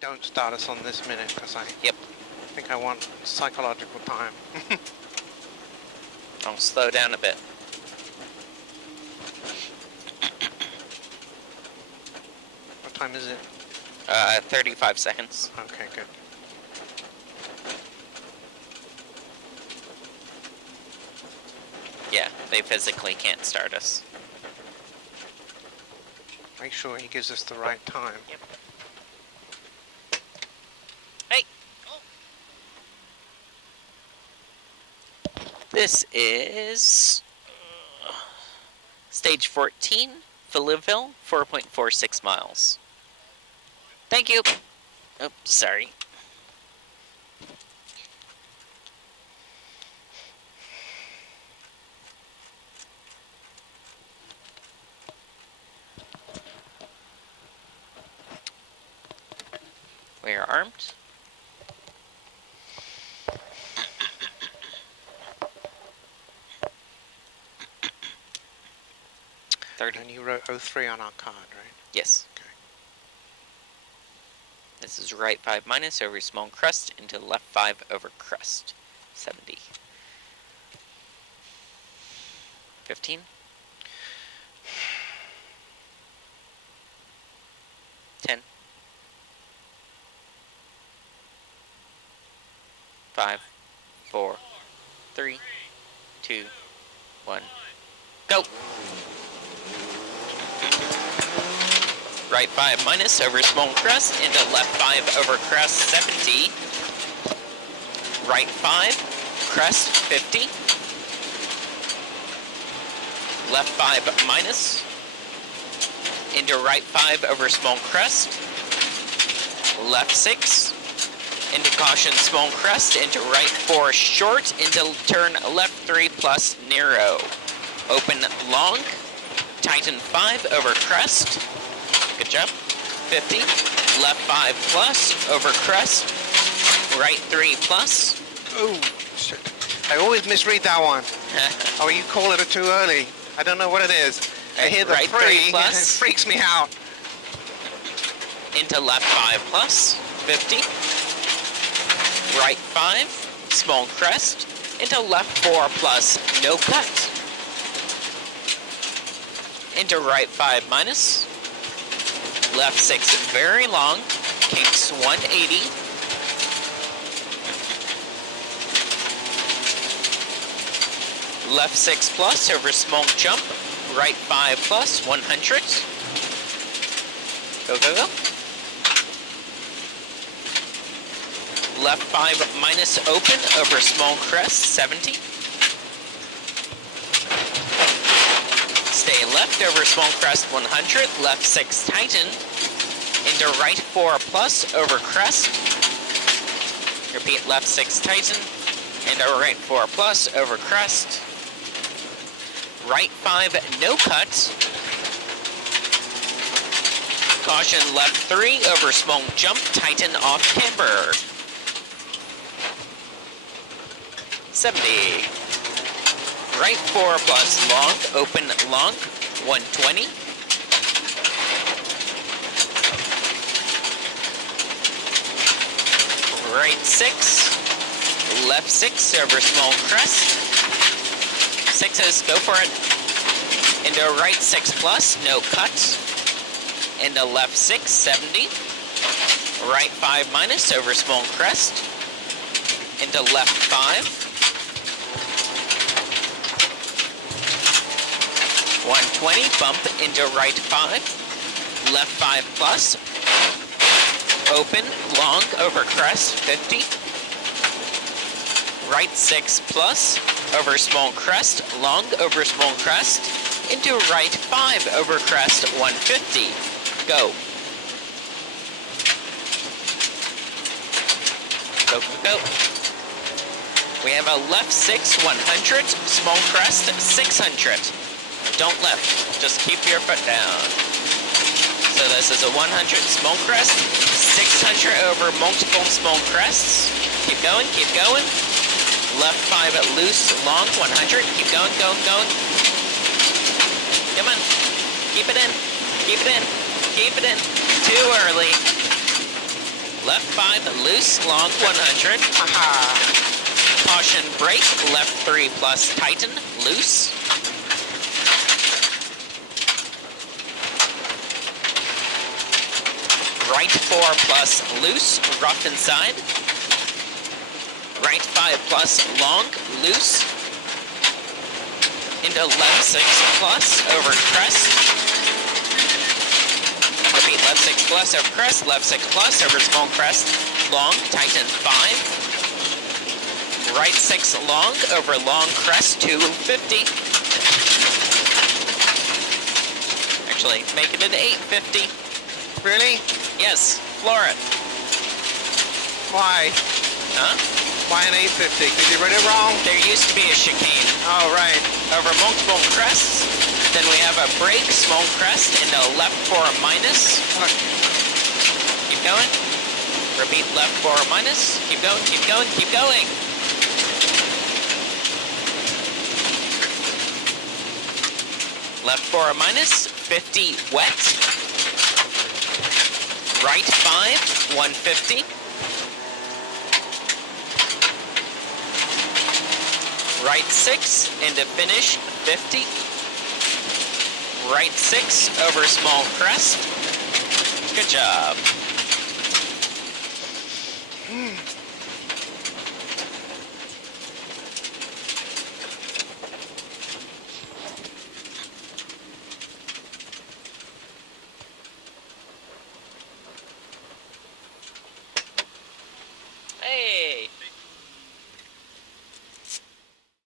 Don't start us on this minute because I think I want psychological time. I'll slow down a bit. What time is it? 35 seconds. Okay, good. Yeah, they physically can't start us. Make sure he gives us the right time. Yep. Hey! This is stage 14, Fullerville, 4.46 miles. Thank you. Oh, sorry. We are armed. And you wrote 03 on our card, right? Yes. Okay. This is right 5 minus over small crest into left 5 over crest. 70. 15. 10. 5, 4, 3, 2, 1, go! Right 5 minus over small crest into left 5 over crest 70. Right 5, crest 50. Left 5 minus into right 5 over small crest. Left 6 into caution small crest into right 4 short into turn left 3 plus narrow. Open long, tighten 5 over crest. Good job. 50. Left 5 plus over crest. Right 3 plus. Oh, shit. I always misread that one. Oh, you call it a too early. I don't know what it is. I hear the right 3 plus. It freaks me out. Into left 5 plus. 50. Right 5. Small crest. Into left 4 plus. No cut. Into right 5 minus. Left 6 very long, kinks 180. Left 6 plus over small jump, right 5 plus 100. Go, go, go. Left 5 minus open over small crest 70. Stay left over small crest 100, left 6 tighten, into right 4 plus over crest. Repeat left 6 tighten, into right 4 plus over crest. Right 5 no cut. Caution left 3 over small jump, tighten off camber. 70. Right 4 plus long, open long, 120. Right 6, left 6 over small crest. 6s, go for it. Into right 6 plus, no cut. Into left 6, 70. Right 5 minus over small crest. Into left 5. 120, bump into right 5, left 5 plus, open, long over crest, 50, right 6 plus, over small crest, long over small crest, into right 5 over crest, 150, go. Go, go, go. We have a left 6, 100, small crest, 600. Don't left, just keep your foot down. So this is a 100 small crest, 600 over multiple small crests. Keep going, keep going. Left 5 loose, long, 100. Keep going, going, going. Come on, keep it in, keep it in, keep it in. Too early. left 5, loose, long 100. Aha. Caution brake, left 3 plus tighten, loose. Right 4 plus loose, rough inside. Right 5 plus long, loose. Into left 6 plus, over crest. Repeat, left 6 plus, over crest, left 6 plus, over small crest, long, tighten 5. Right 6 long, over long crest, 250. Actually, make it an 850. Really? Yes, floor it. Why? Huh? Why an 850? Because you read it wrong? There used to be a chicane. Oh, right. Over multiple crests, then we have a break, small crest, into left 4 minus. Look. Keep going. Repeat left 4 minus. Keep going, keep going, keep going. Left 4 minus, 50 wet. Right 5, 150. Right 6 into finish, 50. Right 6 over small crest. Good job.